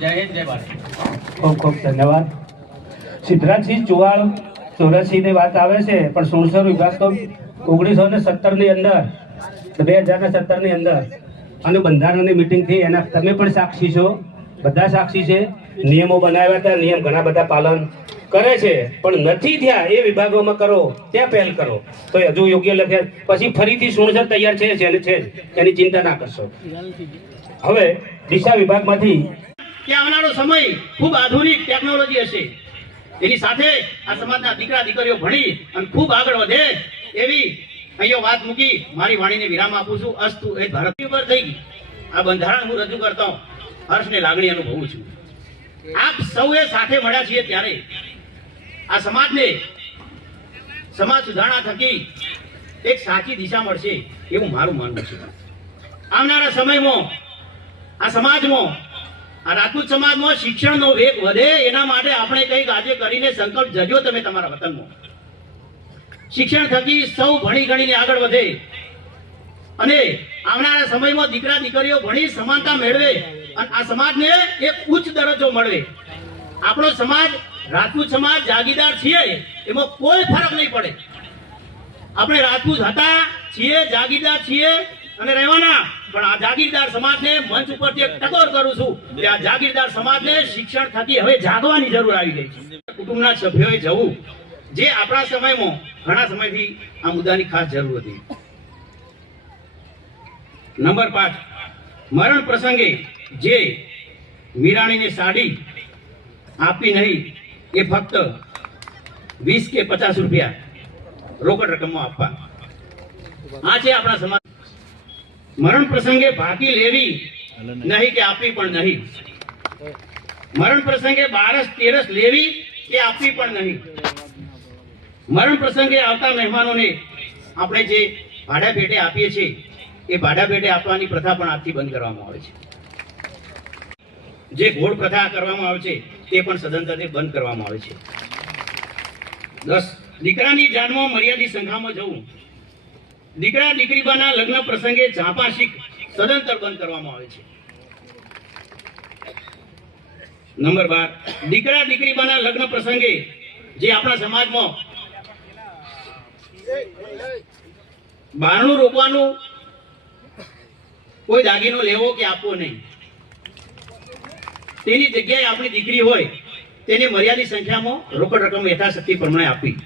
જય હિન્દ જય ભારત. ખૂબ ખૂબ ધન્યવાદ. સિદ્ધરાજસિંહ ચુવાળ ચોરસિંહની વાત આવે છે, પણ સુણસર વિભાગ તો 1917 ની અંદર 2017 ની અંદર અને બંધારણની મીટિંગ થઈ એના તમે પણ સાક્ષી છો, બધા સાક્ષી છે. નિયમો બનાવ્યા હતા, નિયમ ઘણા બધા પાલન કરે છે, પણ નથી થયા એ વિભાગોમાં કરો, ત્યાં પહેલ કરો તો હજુ યોગ્ય લખે. પછી ફરીથી સુણસર તૈયાર છે જેને છે એની ચિંતા ના કરશો. હવે દિશા વિભાગમાંથી કે આવનારો સમય ખૂબ આધુનિક ટેકનોલોજી હશે, એની સાથે આ સમાજના દીકરા દીકરીઓ ભણી અને ખૂબ આગળ વધે એવી અહીંયા વાત મૂકી મારી વાણીને વિરામ આપું છું. અસ્તુ એ ધરતી પર થઈ ગઈ. આ બંધારણ હું રજૂ કરતો હર્ષને લાગણી અનુભવું છું. આપ સૌએ સાથે મળ્યા છીએ ત્યારે આ સમાજને સમાજ સુધારણા થકી એક સાચી દિશા મળશે એવું મારું માનવું છે. આવનારા સમયમાં આ સમાજમાં આ રાજપૂત સમાજમાં શિક્ષણનો વેગ વધે એના માટે આપણે કંઈક આજે કરીને સંકલ્પ જજો તમે તમારા વતનમાં. શિક્ષણ થકી સૌ ભણી ગણીને આગળ વધે અને આવનારા સમયમાં દીકરા દીકરીઓ ભણી સમાનતા મેળવે અને આ સમાજને એક ઉચ્ચ દરજ્જો મળે. આપણો સમાજ રાજપૂત સમાજ જાગીરદાર છીએ એમાં કોઈ ફરક નહીં પડે. આપણે રાજપૂત હતા, છીએ, જાગીરદાર છીએ અને રહેવાના, પણ આ જાગીરદાર સમાજને મંચ ઉપરથી એક ટકોર કરું છું કે આ જાગીરદાર સમાજને શિક્ષણ થકી હવે જાગવાની જરૂર આવી ગઈ છે. કુટુંબના સભ્યોએ જવું જે આપણા સમયમાં ઘણા સમયથી આ મુદ્દાની ખાસ જરૂર હતી. નંબર 5, મરણ પ્રસંગે જે મીરાણીને સાડી આપી નહીં એ ફક્ત 20 કે 50 રૂપિયા રોકડ રકમમાં આપવા. આ છે આપણા સમાજ. મરણ પ્રસંગે ભાગી લેવી નહીં કે આપવી પણ નહીં. મરણ પ્રસંગે બારસ તેરસ લેવી કે આપવી પણ નહીં. મરણ પ્રસંગે આવતા મહેમાનોને આપણે જે ભાડા ભેટે આપીએ છીએ એ ભાડા ભેટે આપવાની પ્રથા પણ આજથી બંધ કરવામાં આવે છે. જે ઘોડ પ્રથા કરવામાં આવે છે તે પણ સદંતરે બંધ કરવામાં આવે છે. 10, દીકરાની જાનમાં મર્યાદિત સંખ્યામાં જવું. દીકરા દીકરીબાના લગ્ન પ્રસંગે ઝાંપાશીક સદંતર બંધ કરવામાં આવે છે. નંબર 12, દીકરા દીકરીબાના લગ્ન પ્રસંગે જે આપણા સમાજમાં બારણું રોકવાનું, કોઈ દાગીનો લેવો કે આપવો નહીં, તેની જગ્યાએ આપણી દીકરી હોય તેને મર્યાદિત સંખ્યામાં રોકડ રકમ યથાશક્તિ પ્રમાણે આપવી.